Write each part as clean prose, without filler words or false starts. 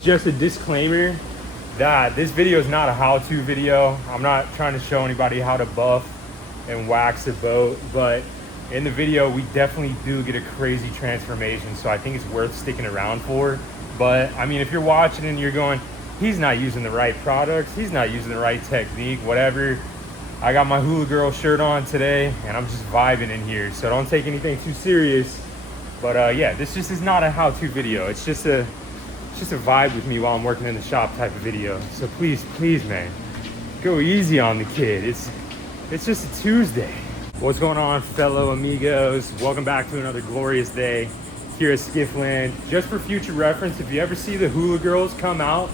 Just a disclaimer that this video is not a how-to video. I'm not trying to show anybody how to buff and wax a boat, but in the video we definitely do get a crazy transformation, so I think it's worth sticking around for. But I mean, if you're watching and you're going, he's not using the right products, he's not using the right technique, whatever, I got my Hula Girl shirt on today and I'm just vibing in here, so don't take anything too serious. But yeah, this just is not a how-to video. It's just a vibe with me while I'm working in the shop type of video. So please, man, go easy on the kid. It's just a Tuesday. What's going on, fellow amigos? Welcome back to another glorious day here at Skiff Land. Just for future reference, if you ever see the Hula Girls come out,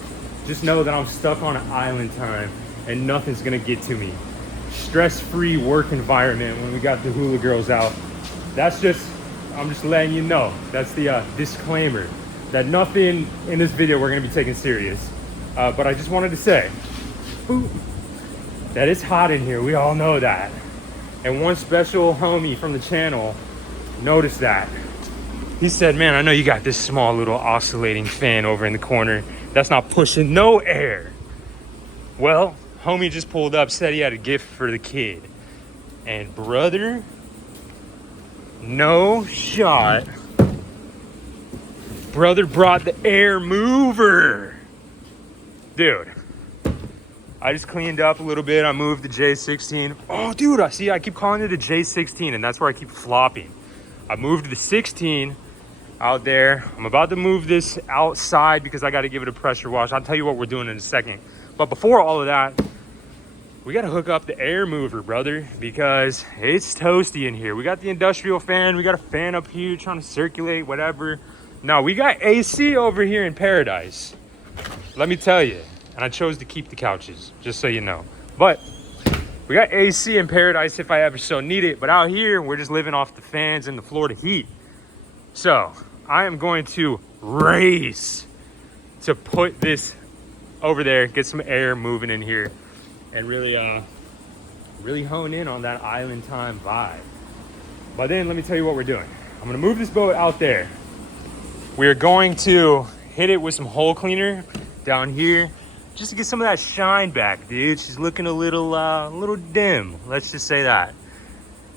just know that I'm stuck on an island time and nothing's gonna get to me. Stress-free work environment when we got the Hula Girls out. I'm just letting you know. That's the disclaimer. That nothing in this video we're gonna be taking serious. But I just wanted to say, that it's hot in here, we all know that. And one special homie from the channel noticed that. He said, man, I know you got this small little oscillating fan over in the corner that's not pushing no air. Well, homie just pulled up, said he had a gift for the kid. And brother, no shot, brother brought the air mover. Dude, I just cleaned up a little bit. I moved the J16. Oh, dude, I keep calling it the J16, and that's where I keep flopping. I moved the 16 out there. I'm about to move this outside because I got to give it a pressure wash. I'll tell you what we're doing in a second. But before all of that, we got to hook up the air mover, brother, because it's toasty in here. We got the industrial fan. We got a fan up here trying to circulate, whatever. No, we got AC over here in paradise. Let me tell you. And I chose to keep the couches, just so you know. But we got AC in paradise if I ever so need it. But out here, we're just living off the fans and the Florida heat. So I am going to race to put this over there, get some air moving in here, and really hone in on that island time vibe. But then let me tell you what we're doing. I'm gonna move this boat out there. We're going to hit it with some hole cleaner down here, just to get some of that shine back, dude. She's looking a little dim. Let's just say that.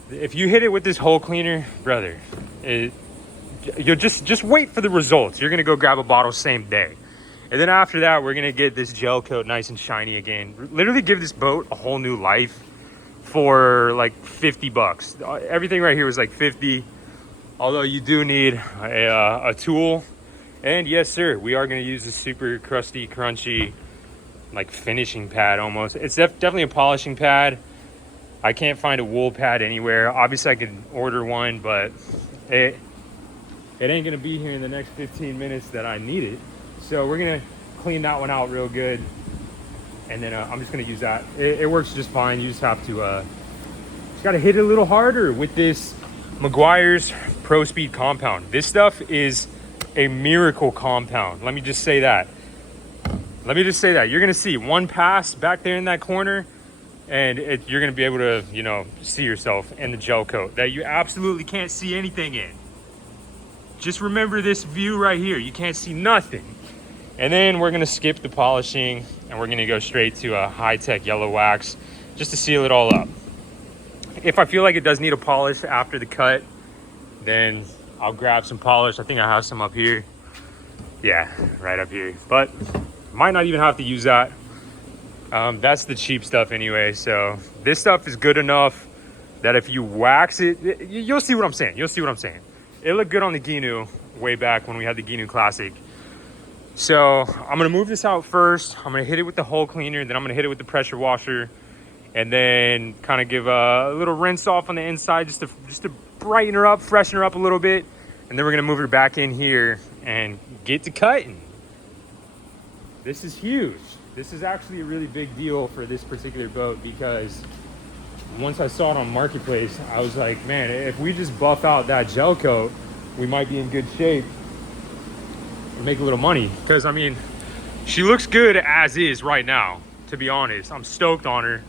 If you hit it with this hole cleaner, brother, you'll just wait for the results. You're gonna go grab a bottle same day. And then after that, we're gonna get this gel coat nice and shiny again. Literally give this boat a whole new life for like 50 bucks. Everything right here was like 50. Although you do need a tool. And yes, sir, we are gonna use this super crusty, crunchy, like finishing pad almost. It's definitely a polishing pad. I can't find a wool pad anywhere. Obviously I could order one, but it ain't gonna be here in the next 15 minutes that I need it. So we're gonna clean that one out real good. And then I'm just gonna use that. It works just fine. You just have to, just gotta hit it a little harder with this Meguiar's Pro Speed compound. This stuff is a miracle compound. Let me just say that. You're gonna see one pass back there in that corner, and you're gonna be able to, you know, see yourself in the gel coat that you absolutely can't see anything in. Just remember this view right here. You can't see nothing. And then we're gonna skip the polishing and we're gonna go straight to a high-tech yellow wax just to seal it all up. If I feel like it does need a polish after the cut, then I'll grab some polish. I think I have some up here. Yeah, right up here. But might not even have to use that. That's the cheap stuff anyway. So this stuff is good enough that if you wax it, you'll see what I'm saying. It looked good on the Ginu way back when we had the Ginu Classic. So I'm gonna move this out first. I'm gonna hit it with the hole cleaner, then I'm gonna hit it with the pressure washer, and then kind of give a little rinse off on the inside just to brighten her up, freshen her up a little bit. And then we're gonna move her back in here and get to cutting. This is huge. This is actually a really big deal for this particular boat because once I saw it on Marketplace, I was like, man, if we just buff out that gel coat, we might be in good shape and make a little money. Because I mean, she looks good as is right now, to be honest. I'm stoked on her.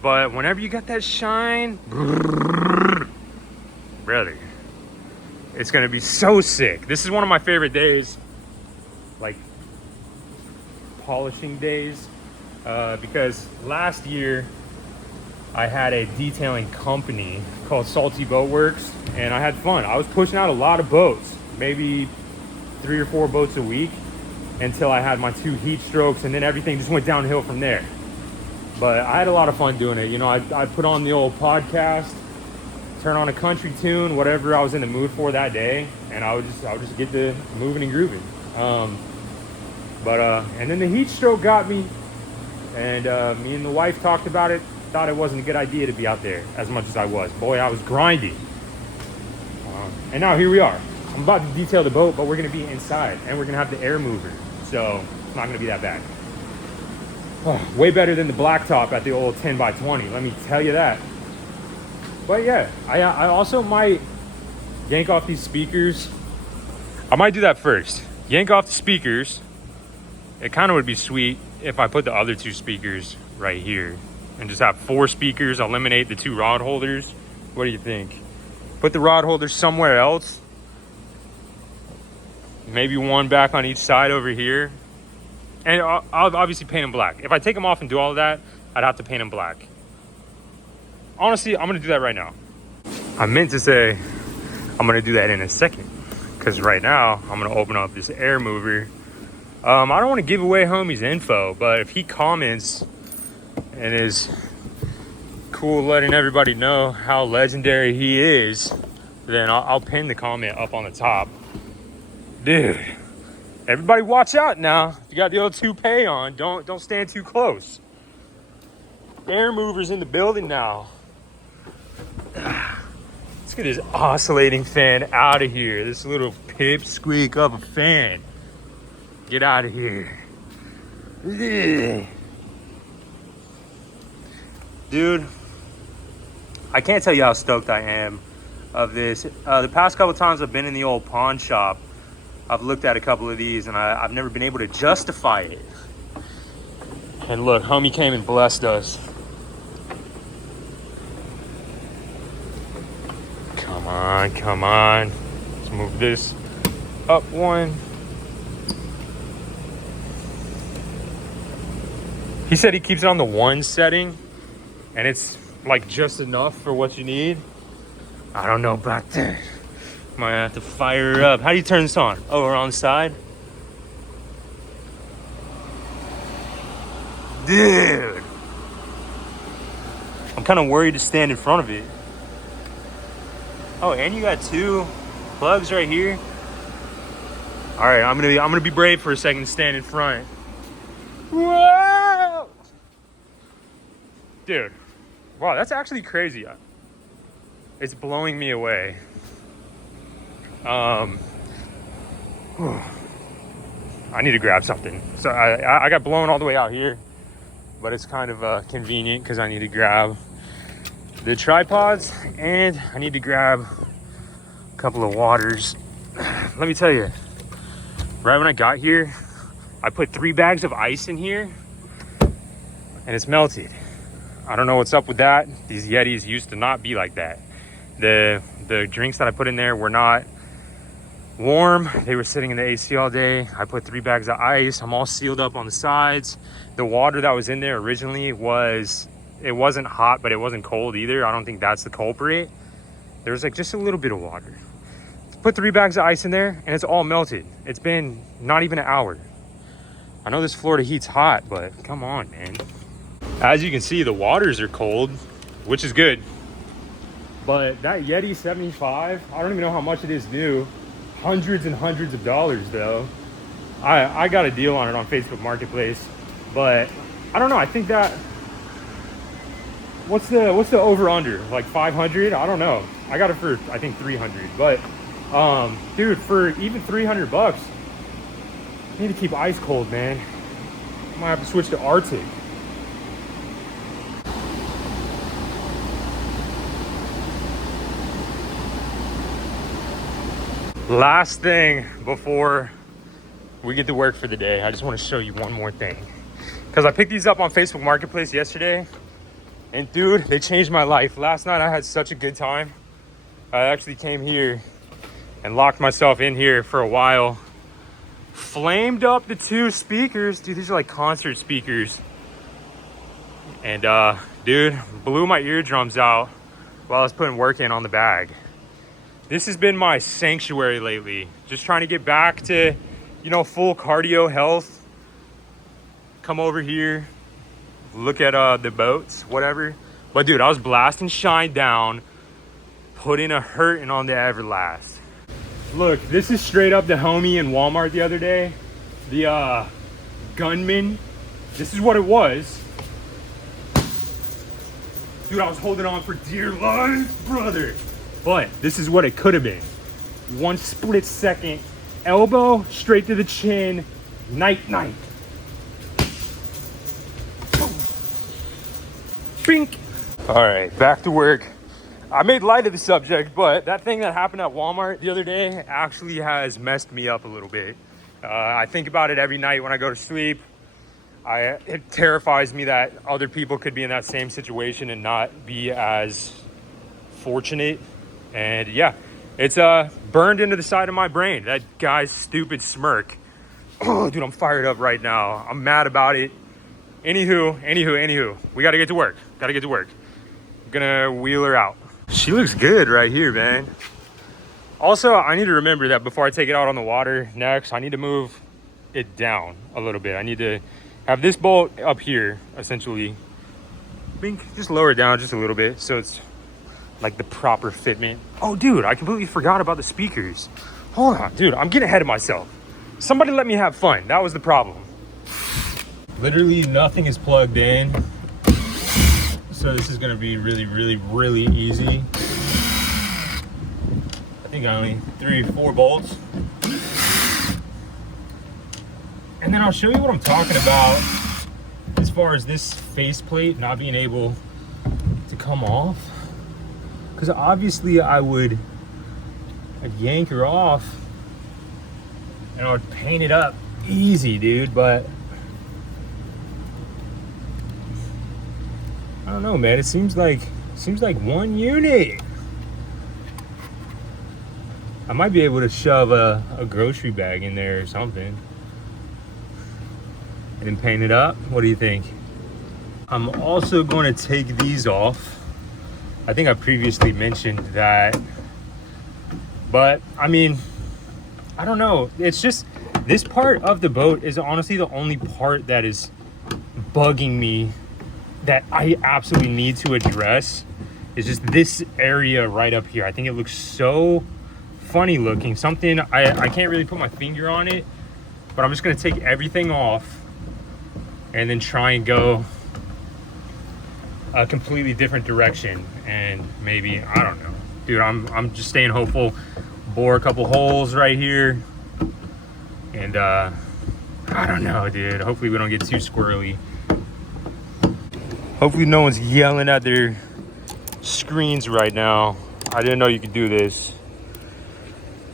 But whenever you got that shine, brother, it's gonna be so sick. This is one of my favorite days. Like polishing days because last year I had a detailing company called Salty Boat Works, and I had fun. I was pushing out a lot of boats, maybe 3 or 4 boats a week, until I had my 2 heat strokes, and then everything just went downhill from there. But I had a lot of fun doing it. You know, I put on the old podcast, turn on a country tune, whatever I was in the mood for that day, and I would just get to moving and grooving. And then the heat stroke got me, and me and the wife talked about it. Thought it wasn't a good idea to be out there as much as I was. Boy, I was grinding. And now here we are. I'm about to detail the boat, but we're gonna be inside, and we're gonna have the air mover, so it's not gonna be that bad. Oh, way better than the blacktop at the old 10x20, let me tell you that. But yeah, I also might yank off these speakers. I might do that first. Yank off the speakers. It kind of would be sweet if I put the other 2 speakers right here and just have 4 speakers, eliminate the 2 rod holders. What do you think? Put the rod holders somewhere else. Maybe 1 back on each side over here. And I'll obviously paint them black. If I take them off and do all of that, I'd have to paint them black. Honestly, I'm gonna do that right now. I meant to say I'm gonna do that in a second, because right now I'm gonna open up this air mover. I don't want to give away homie's info, but if he comments and is cool letting everybody know how legendary he is, then I'll pin the comment up on the top. Dude, everybody watch out now. If you got the old toupee on, don't stand too close. Air mover's in the building now. Let's get this oscillating fan out of here. This little pipsqueak of a fan. Get out of here. Dude, I can't tell you how stoked I am of this. The past couple times I've been in the old pawn shop, I've looked at a couple of these, and I've never been able to justify it. And look, homie came and blessed us. Come on. Let's move this up 1. He said he keeps it on the 1 setting, and it's like just enough for what you need. I don't know about that. Might have to fire her up. How do you turn this on? Oh, we're on the side? Dude. I'm kind of worried to stand in front of it. Oh, and you got 2 plugs right here. All right, I'm gonna be brave for a second and stand in front. Whoa! Dude, wow, that's actually crazy. It's blowing me away. I need to grab something. So I got blown all the way out here, but it's kind of convenient because I need to grab the tripods, and I need to grab a couple of waters. Let me tell you, right when I got here, I put 3 bags of ice in here, and it's melted. I don't know what's up with that. These Yetis used to not be like that. The drinks that I put in there were not warm. They were sitting in the AC all day. I put 3 bags of ice. I'm all sealed up on the sides. The water that was in there originally it wasn't hot, but it wasn't cold either. I don't think that's the culprit. There was like just a little bit of water. Put 3 bags of ice in there, and it's all melted. It's been not even an hour. I know this Florida heat's hot, but come on, man. As you can see, the waters are cold, which is good. But that Yeti 75, I don't even know how much it is new. Hundreds and hundreds of dollars though. I got a deal on it on Facebook Marketplace, but I don't know. I think that, what's the over under? Like 500? I don't know. I got it for I think 300. But dude, for even 300 bucks, I need to keep ice cold, man. I might have to switch to Arctic. Last thing before we get to work for the day, I just want to show you one more thing, because I picked these up on Facebook Marketplace yesterday, and dude, they changed my life. Last night I had such a good time. I actually came here and locked myself in here for a while, flamed up the 2 speakers. Dude, these are like concert speakers. And dude, blew my eardrums out while I was putting work in on the bag. This has been my sanctuary lately. Just trying to get back to, you know, full cardio health. Come over here, look at the boats, whatever. But dude, I was blasting Shine down, putting a hurting on the Everlast. Look, this is straight up the homie in Walmart the other day. The Gunman. This is what it was. Dude, I was holding on for dear life, brother. But this is what it could have been. 1 split second, elbow straight to the chin, night. Bink. All right, back to work. I made light of the subject, but that thing that happened at Walmart the other day actually has messed me up a little bit. I think about it every night when I go to sleep. It terrifies me that other people could be in that same situation and not be as fortunate. And yeah, it's burned into the side of my brain. That guy's stupid smirk. Oh, dude, I'm fired up right now. I'm mad about it. Anywho, we gotta get to work. I'm gonna wheel her out. She looks good right here, man. Also, I need to remember that before I take it out on the water next, I need to move it down a little bit. I need to have this bolt up here, essentially. Just lower it down just a little bit so it's like the proper fitment. Oh, dude, I completely forgot about the speakers. Hold on, dude, I'm getting ahead of myself. Somebody let me have fun. That was the problem. Literally nothing is plugged in. So this is gonna be really easy. I think only 3 or 4 bolts. And then I'll show you what I'm talking about as far as this faceplate not being able to come off. Because obviously I'd yank her off and I would paint it up easy, dude, but I don't know, man. It seems like one unit. I might be able to shove a grocery bag in there or something and then paint it up. What do you think? I'm also going to take these off. I think I previously mentioned that, but I mean, I don't know. It's just this part of the boat is honestly the only part that is bugging me that I absolutely need to address. Is just this area right up here. I think it looks so funny looking. Something I can't really put my finger on it, but I'm just gonna take everything off and then try and go a completely different direction. And maybe, I don't know, dude, I'm just staying hopeful. Bore a couple holes right here, and I don't know, dude. Hopefully we don't get too squirrely. Hopefully no one's yelling at their screens right now. I didn't know you could do this,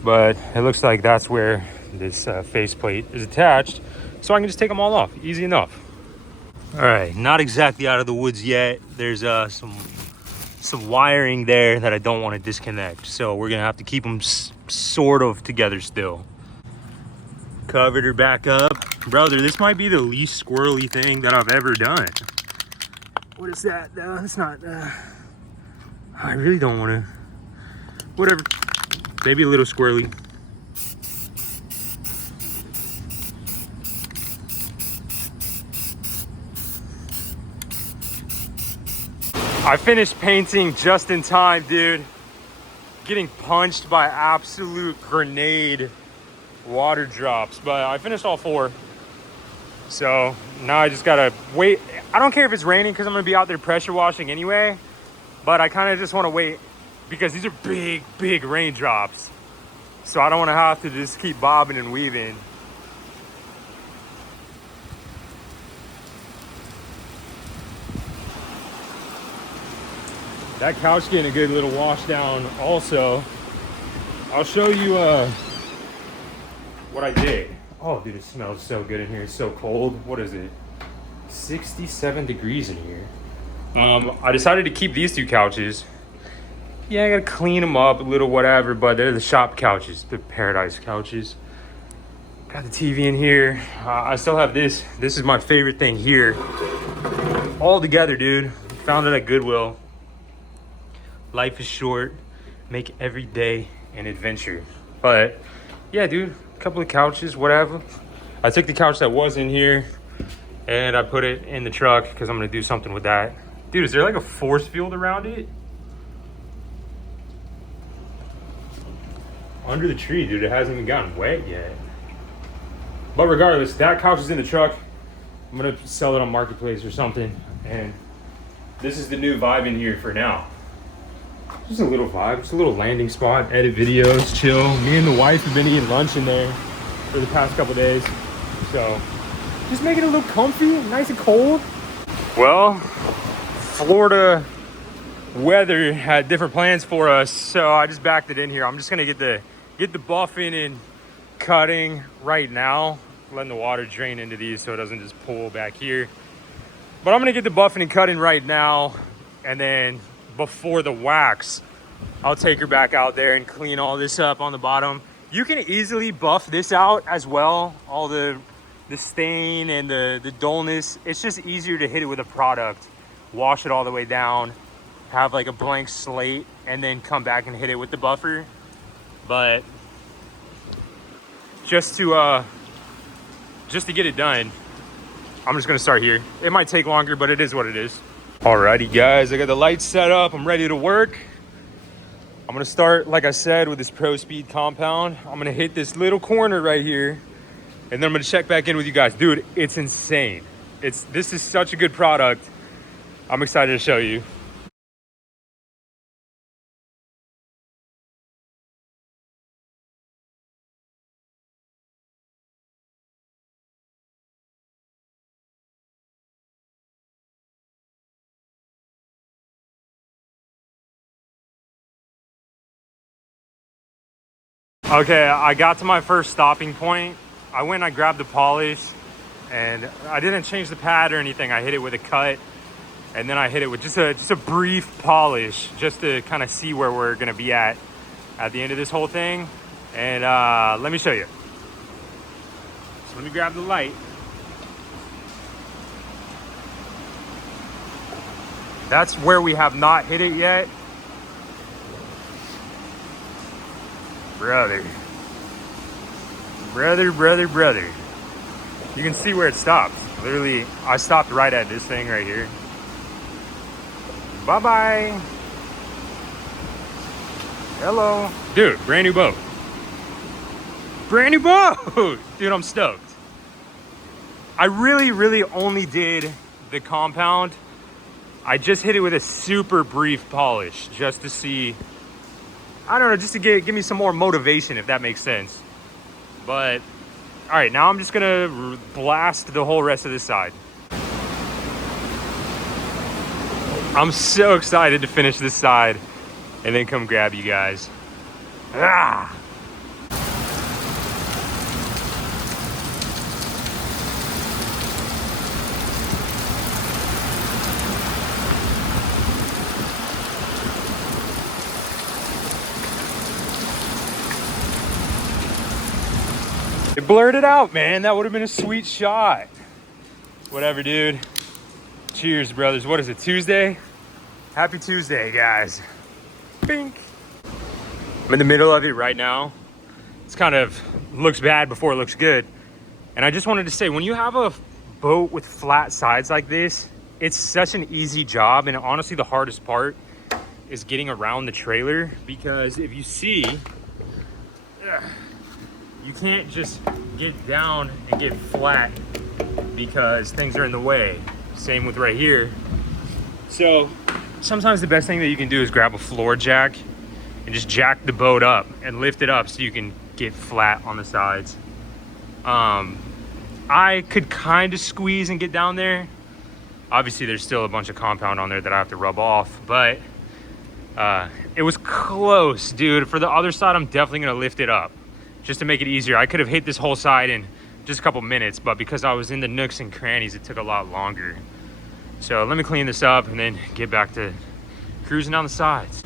but it looks like that's where this faceplate is attached, so I can just take them all off. Easy enough. All right, not exactly out of the woods yet. There's some wiring there that I don't want to disconnect, so we're gonna have to keep them sort of together still. Covered her back up. Brother, this might be the least squirrely thing that I've ever done. What is that? It's not, I really don't want to, whatever, maybe a little squirrely. I finished painting just in time, dude. Getting punched by absolute grenade water drops, but I finished all 4. So now I just gotta wait. I don't care if it's raining because I'm gonna be out there pressure washing anyway, but I kind of just want to wait because these are big raindrops. So I don't want to have to just keep bobbing and weaving. That couch getting a good little wash down also. I'll show you what I did. Oh, dude, it smells so good in here. It's so cold. What is it? 67 degrees in here. I decided to keep these 2 couches. Yeah, I gotta clean them up a little, whatever, but they're the shop couches, the paradise couches. Got the TV in here. I still have this. This is my favorite thing here. All together, dude. Found it at Goodwill. Life is short. Make every day an adventure. But yeah, dude, a couple of couches, whatever. I took the couch that was in here and I put it in the truck because I'm gonna do something with that. Dude, is there like a force field around it? Under the tree, dude, it hasn't even gotten wet yet. But regardless, that couch is in the truck. I'm gonna sell it on Marketplace or something. And this is the new vibe in here for now. Just a little vibe, just a little landing spot, edit videos, chill. Me and the wife have been eating lunch in there for the past couple days. So just make it a little comfy, nice and cold. Well, Florida weather had different plans for us, so I just backed it in here. I'm just gonna get the buffing and cutting right now, letting the water drain into these so it doesn't just pool back here. But I'm gonna get the buffing and cutting right now, and then before the wax, I'll take her back out there and clean all this up on the bottom. You can easily buff this out as well, all the stain and the dullness. It's just easier to hit it with a product, wash it all the way down, have like a blank slate, and then come back and hit it with the buffer. But just to get it done, I'm just gonna start here. It might take longer, but it is what it is. Alrighty guys, I got the lights set up, I'm ready to work. I'm gonna start, like I said, with this Pro Speed compound. I'm gonna hit this little corner right here, and then I'm gonna check back in with you guys. Dude, it's insane. This is such a good product. I'm excited to show you. Okay, I got to my first stopping point. I went and I grabbed the polish, and I didn't change the pad or anything. I hit it with a cut, and then I hit it with just a brief polish, just to kind of see where we're gonna be at the end of this whole thing. And let me show you. So let me grab the light. That's where we have not hit it yet. Brother. You can see where it stops. Literally, I stopped right at this thing right here. Bye-bye. Hello. Dude, brand new boat. Brand new boat. Dude, I'm stoked. I really only did the compound. I just hit it with a super brief polish just to see, I don't know, just to give me some more motivation, if that makes sense. But, all right, now I'm just gonna blast the whole rest of this side. I'm so excited to finish this side and then come grab you guys. Ah! It blurred it out, man. That would have been a sweet shot. Whatever, dude. Cheers, brothers. What is it, Tuesday? Happy Tuesday, guys. Bink. I'm in the middle of it right now. It's kind of looks bad before it looks good. And I just wanted to say, when you have a boat with flat sides like this, it's such an easy job. And honestly, the hardest part is getting around the trailer, because if you see, you can't just get down and get flat because things are in the way. Same with right here. So sometimes the best thing that you can do is grab a floor jack and just jack the boat up and lift it up so you can get flat on the sides. I could kind of squeeze and get down there. Obviously there's still a bunch of compound on there that I have to rub off, but it was close, dude. For the other side, I'm definitely gonna lift it up just to make it easier. I could have hit this whole side in just a couple minutes, but because I was in the nooks and crannies, it took a lot longer. So let me clean this up and then get back to cruising down the sides.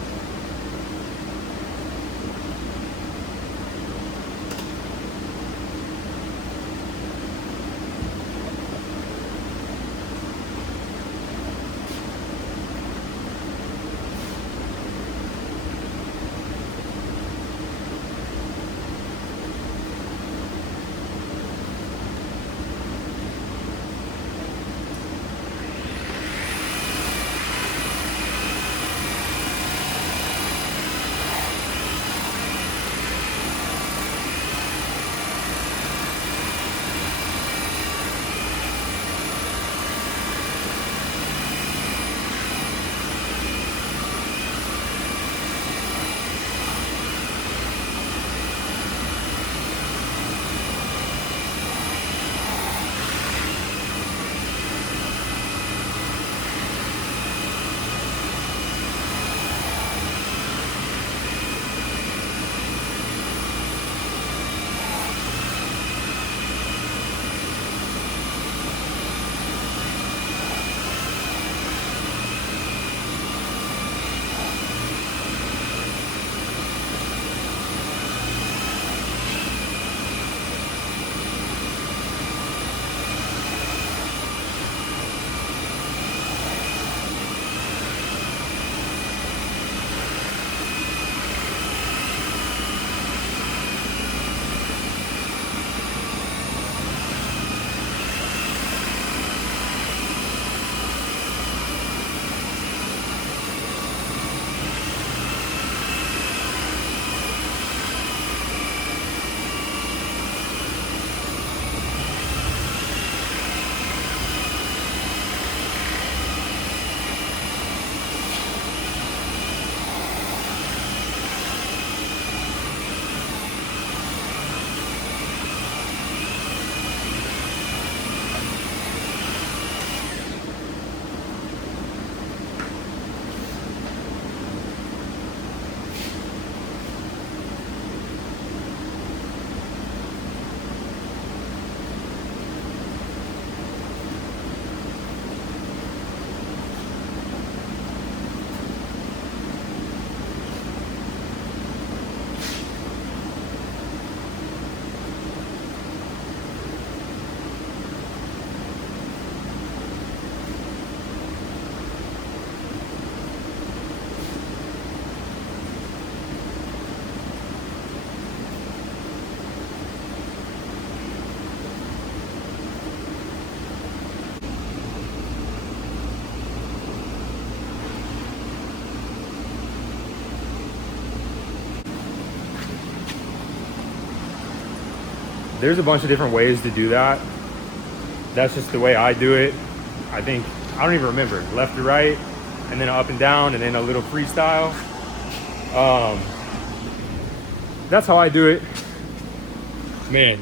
there's a bunch of different ways to do that. That's just the way I do it. I think, I don't even remember, left to right, and then up and down, and then a little freestyle. That's how I do it. Man,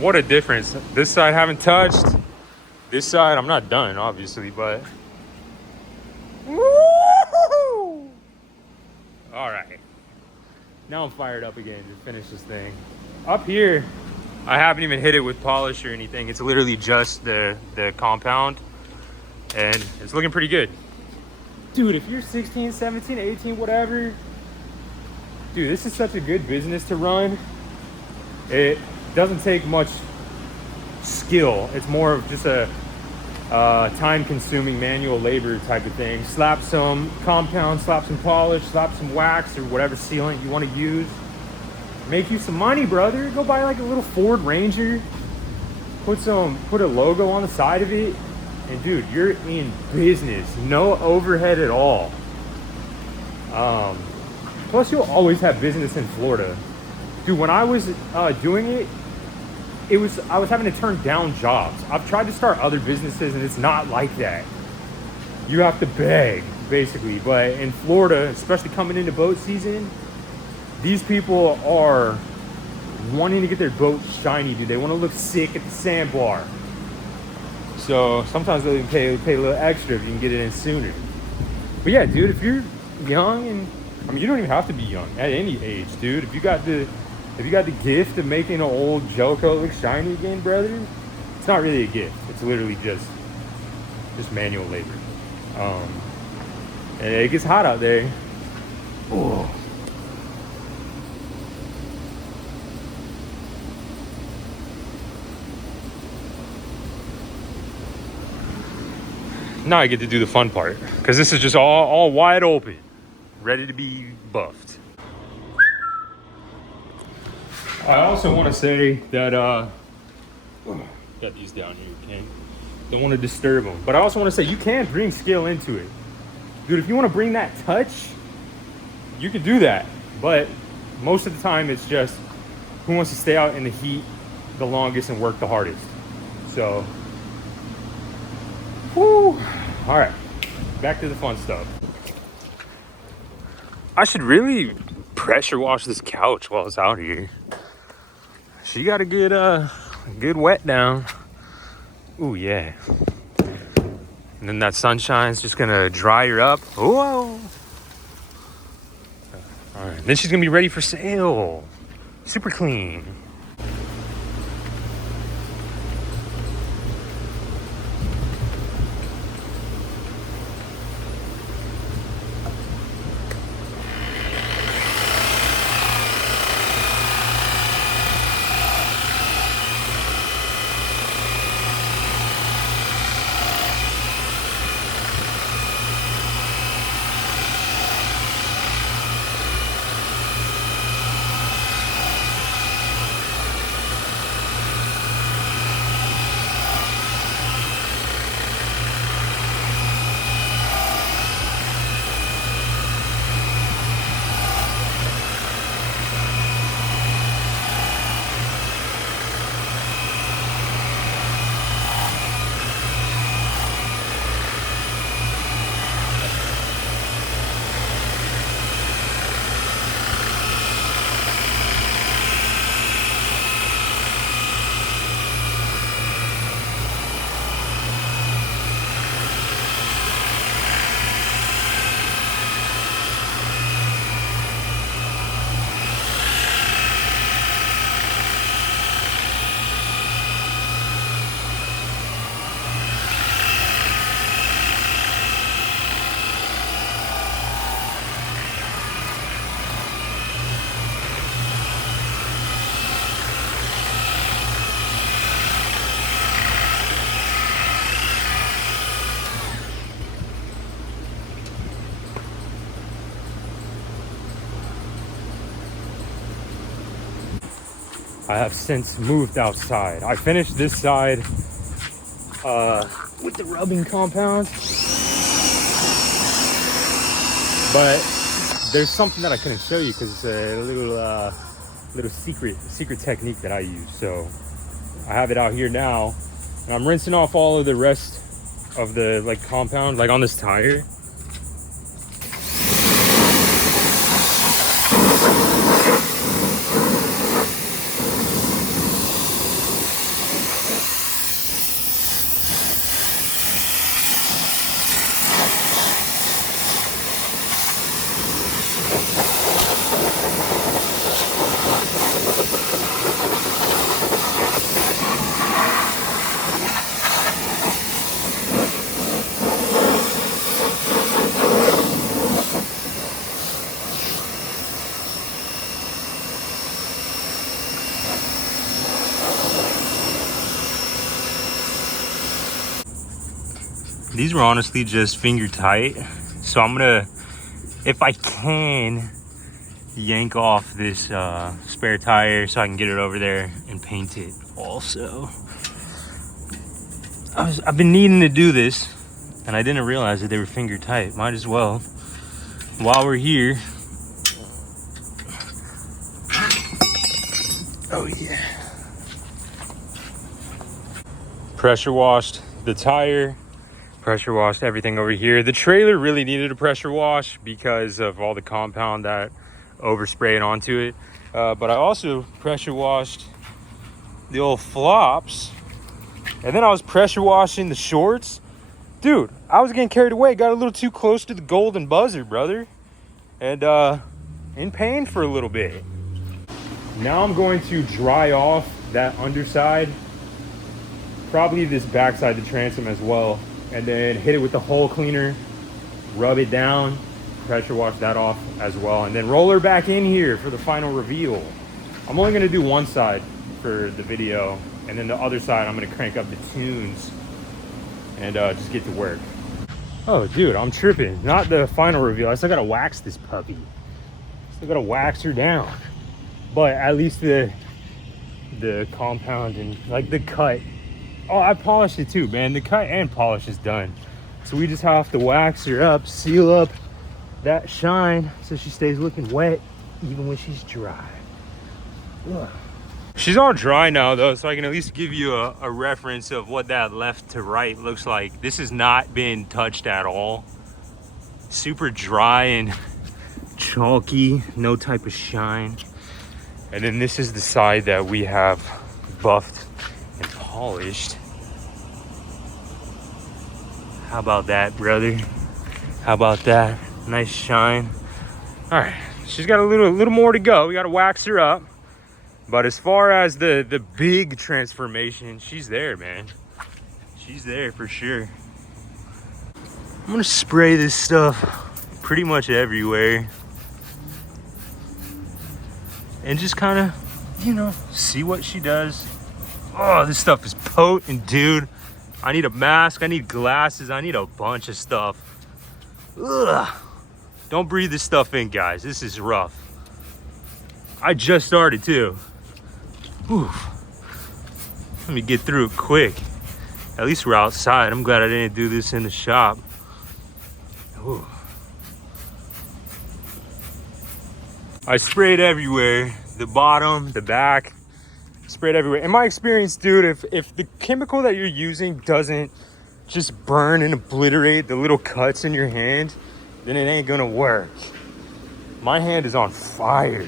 what a difference. This side haven't touched. This side, I'm not done, obviously, but woo! All right. Now I'm fired up again to finish this thing. Up here, I haven't even hit it with polish or anything. It's literally just the compound, and it's looking pretty good. Dude, if you're 16, 17, 18, whatever, dude, this is such a good business to run. It doesn't take much skill. It's more of just a time-consuming manual labor type of thing. Slap some compound, slap some polish, slap some wax or whatever sealant you want to use. Make you some money, brother. Go buy like a little Ford Ranger. Put a logo on the side of it, and dude, you're in business. No overhead at all. Plus, you'll always have business in Florida. Dude, when I was doing it, I was having to turn down jobs. I've tried to start other businesses, and it's not like that. You have to beg, basically. But in Florida, especially coming into boat season, these people are wanting to get their boat shiny, dude. They want to look sick at the sandbar. So sometimes they pay a little extra if you can get it in sooner. But yeah, dude, if you're young, and I mean, you don't even have to be young at any age, dude. If you got the gift of making an old gel coat look shiny again, brother, it's not really a gift. It's literally just manual labor. And it gets hot out there. Oh. Now I get to do the fun part, because this is just all wide open, ready to be buffed. I also want to say that, got these down here, okay? Don't want to disturb them. But I also want to say you can bring skill into it. Dude, if you want to bring that touch, you can do that. But most of the time, it's just who wants to stay out in the heat the longest and work the hardest. So, whew. All right, back to the fun stuff. I should really pressure wash this couch while it's out here. She got a good wet down. Ooh, yeah. And then that sunshine's just gonna dry her up. Whoa. All right, then she's gonna be ready for sail. Super clean. I have since moved outside. I finished this side with the rubbing compound, but there's something that I couldn't show you because it's a little secret technique that I use. So I have it out here now, and I'm rinsing off all of the rest of the like compound, like on this tire. These were honestly just finger tight. So I'm gonna, if I can, yank off this spare tire so I can get it over there and paint it also. I've been needing to do this and I didn't realize that they were finger tight. Might as well, while we're here. Oh yeah. Pressure washed the tire. Pressure washed everything over here. The trailer really needed a pressure wash because of all the compound that oversprayed onto it. But I also pressure washed the old flops. And then I was pressure washing the shorts. Dude, I was getting carried away. Got a little too close to the golden buzzer, brother. And in pain for a little bit. Now I'm going to dry off that underside. Probably this backside, the transom as well. And then hit it with the hole cleaner, rub it down, pressure wash that off as well, and then roll her back in here for the final reveal. I'm only gonna do one side for the video, and then the other side I'm gonna crank up the tunes and just get to work. Oh dude, I'm tripping. Not the final reveal. I still gotta wax this puppy. Still gotta wax her down. But at least the compound and like the cut. Oh, I polished it too, man. The cut and polish is done. So we just have to wax her up, seal up that shine so she stays looking wet even when she's dry. Ugh. She's all dry now though, so I can at least give you a reference of what that left to right looks like. This has not been touched at all. Super dry and chalky, no type of shine. And then this is the side that we have buffed and polished. How about that, brother? How about that? Nice shine. All right, she's got a little more to go. We got to wax her up. But as far as the big transformation, she's there, man. She's there for sure. I'm gonna spray this stuff pretty much everywhere. And just kind of, you know, see what she does. Oh, this stuff is potent, dude. I need a mask, I need glasses, I need a bunch of stuff. Ugh. Don't breathe this stuff in, guys. This is rough. I just started too. Whew. Let me get through it quick. At least we're outside. I'm glad I didn't do this in the shop. Whew. I sprayed everywhere. The bottom, the back. Sprayed everywhere. In my experience, dude, if the chemical that you're using doesn't just burn and obliterate the little cuts in your hand, then it ain't gonna work. My hand is on fire.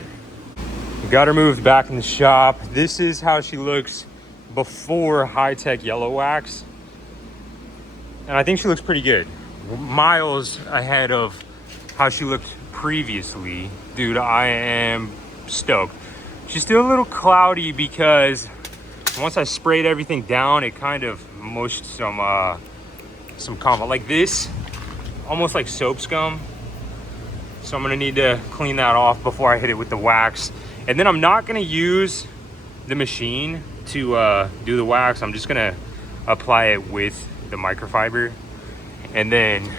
Got her moved back in the shop. This is how she looks before high-tech yellow wax. And I think she looks pretty good. Miles ahead of how she looked previously. Dude, I am stoked. She's still a little cloudy because once I sprayed everything down, it kind of mushed some compound like this, almost like soap scum. So I'm gonna need to clean that off before I hit it with the wax. And then I'm not gonna use the machine to do the wax. I'm just gonna apply it with the microfiber and then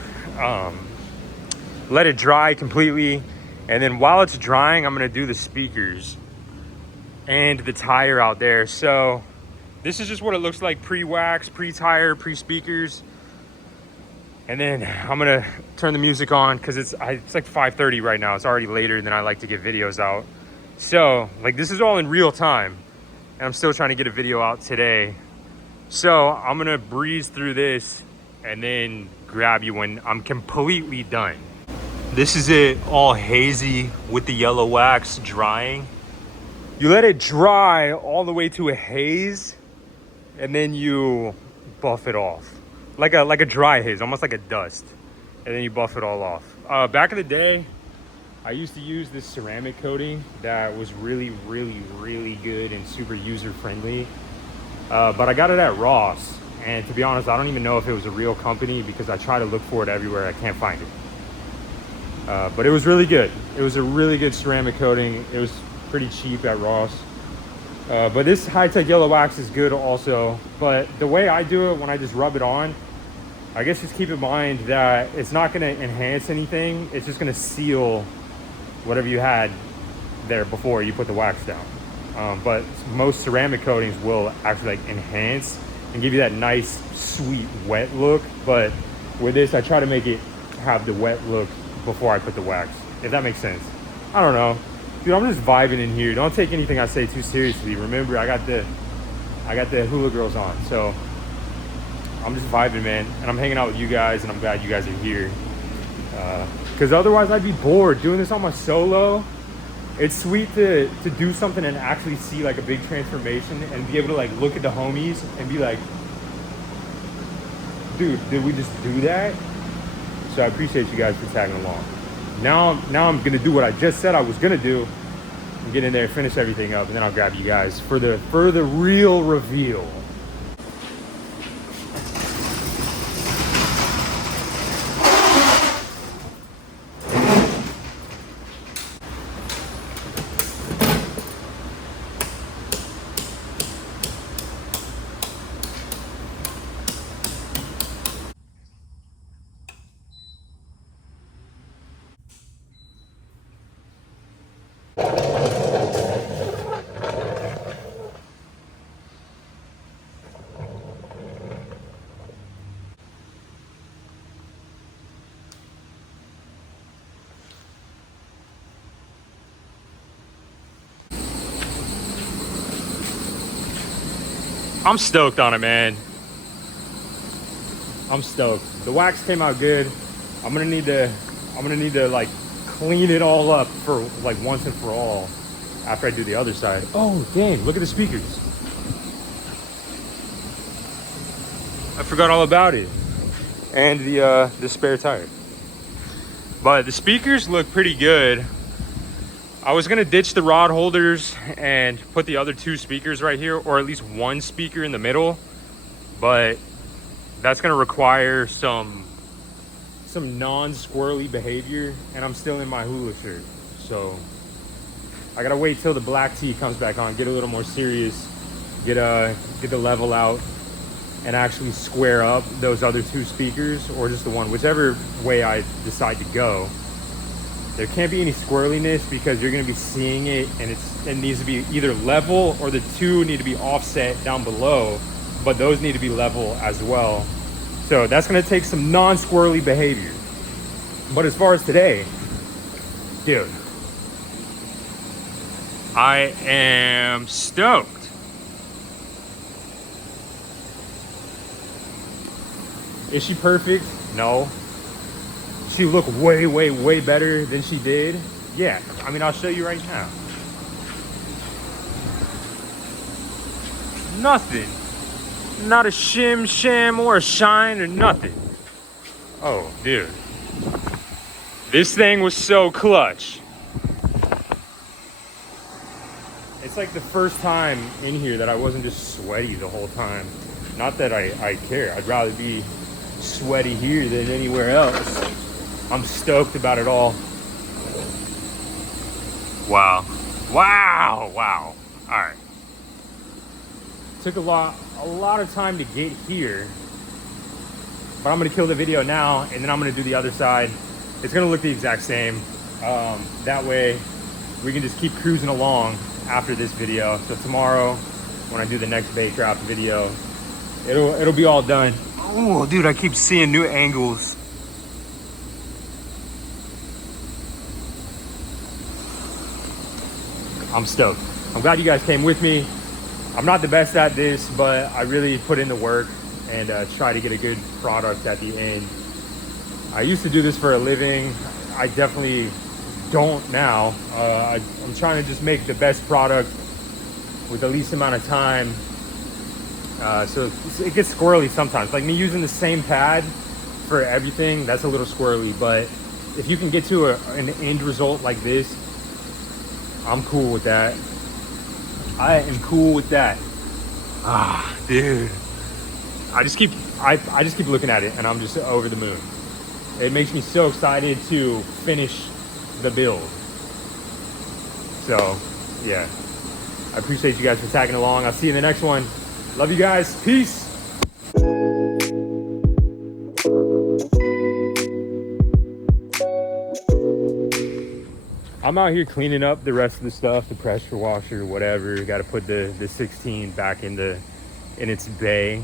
let it dry completely. And then while it's drying, I'm gonna do the speakers and the tire out there. So this is just what it looks like pre-wax, pre-tire, pre-speakers. And then I'm gonna turn the music on because it's like 5:30 right now. It's already later than I like to get videos out. So like this is all in real time, and I'm still trying to get a video out today. So I'm gonna breeze through this and then grab you when I'm completely done. This is it, all hazy with the yellow wax drying. You let it dry all the way to a haze, and then you buff it off. Like a dry haze, almost like a dust. And then you buff it all off. Back in the day, I used to use this ceramic coating that was really good and super user-friendly. But I got it at Ross. And to be honest, I don't even know if it was a real company because I try to look for it everywhere. I can't find it. But it was really good. It was a really good ceramic coating. It was pretty cheap at Ross. But this high-tech yellow wax is good also. But the way I do it when I just rub it on, I guess just keep in mind that it's not going to enhance anything. It's just going to seal whatever you had there before you put the wax down. But most ceramic coatings will actually like enhance and give you that nice, sweet, wet look. But with this, I try to make it have the wet look before I put the wax, if that makes sense. I don't know. Dude, I'm just vibing in here. Don't take anything I say too seriously. Remember, I got the hula girls on, so I'm just vibing, man. And I'm hanging out with you guys, and I'm glad you guys are here. Because otherwise, I'd be bored doing this on my solo. It's sweet to do something and actually see like a big transformation and be able to like look at the homies and be like, dude, did we just do that? So I appreciate you guys for tagging along. Now I'm gonna do what I just said I was gonna do and get in there, finish everything up, and then I'll grab you guys for the real reveal. I'm stoked on it, man. I'm stoked. The wax came out good. I'm gonna need to like clean it all up for like once and for all after I do the other side. Oh, dang, look at the speakers. I forgot all about it. And the spare tire. But the speakers look pretty good. I was gonna ditch the rod holders and put the other two speakers right here, or at least one speaker in the middle, but that's gonna require some non-squirrely behavior, and I'm still in my hula shirt, so I gotta wait till the black tee comes back on, get a little more serious, get the level out, and actually square up those other two speakers, or just the one, whichever way I decide to go. There can't be any squirreliness because you're going to be seeing it, and it needs to be either level, or the two need to be offset down below, but those need to be level as well. So that's going to take some non-squirrely behavior. But as far as today, dude, I am stoked. Is she perfect? No. She look way better than she did. Yeah, I mean, I'll show you right now. Nothing. Not a shim sham or a shine or nothing. Oh, dude. This thing was so clutch. It's like the first time in here that I wasn't just sweaty the whole time. Not that I care. I'd rather be sweaty here than anywhere else. I'm stoked about it all. Wow. All right. Took a lot of time to get here, but I'm gonna kill the video now, and then I'm gonna do the other side. It's gonna look the exact same. That way we can just keep cruising along after this video. So tomorrow, when I do the next Baycraft video, it'll be all done. Oh, dude, I keep seeing new angles. I'm stoked. I'm glad you guys came with me. I'm not the best at this, but I really put in the work and try to get a good product at the end. I used to do this for a living. I definitely don't now. I'm trying to just make the best product with the least amount of time. So it gets squirrely sometimes. Like me using the same pad for everything, that's a little squirrely. But if you can get to an end result like this, I'm cool with that. I am cool with that. Ah, dude. I just keep looking at it and I'm just over the moon. It makes me so excited to finish the build. So, yeah. I appreciate you guys for tagging along. I'll see you in the next one. Love you guys. Peace. I'm out here cleaning up the rest of the stuff, the pressure washer, whatever. Got to put the 16 back in its bay.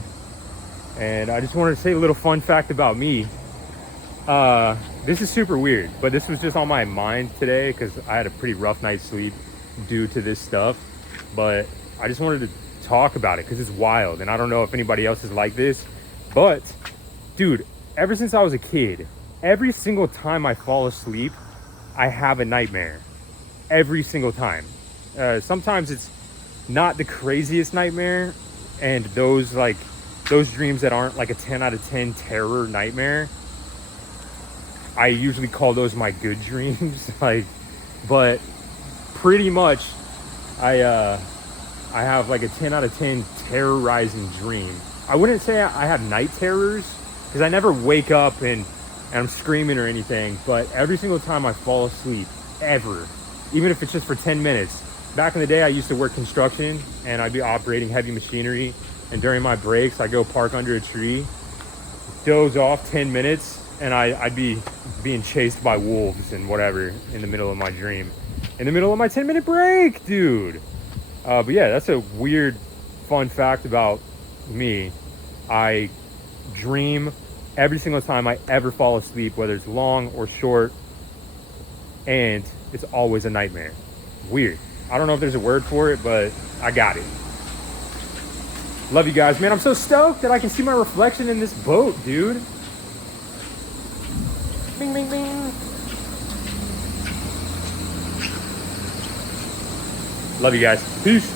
And I just wanted to say a little fun fact about me. This is super weird, but this was just on my mind today because I had a pretty rough night's sleep due to this stuff. But I just wanted to talk about it because it's wild, and I don't know if anybody else is like this. But, dude, ever since I was a kid, every single time I fall asleep, I have a nightmare. Every single time. Sometimes it's not the craziest nightmare, and those dreams that aren't like a 10 out of 10 terror nightmare, I usually call those my good dreams. But pretty much I have like a 10 out of 10 terrorizing dream. I wouldn't say I have night terrors because I never wake up and I'm screaming or anything, but every single time I fall asleep, ever, even if it's just for 10 minutes. Back in the day, I used to work construction and I'd be operating heavy machinery, and during my breaks, I go park under a tree, doze off 10 minutes, and I'd be being chased by wolves and whatever in the middle of my dream. In the middle of my 10-minute break, dude. But yeah, that's a weird, fun fact about me. I dream every single time I ever fall asleep, whether it's long or short, and it's always a nightmare. Weird. I don't know if there's a word for it, but I got it. Love you guys, man. I'm so stoked that I can see my reflection in this boat, dude. Bing, bing, bing. Love you guys. Peace.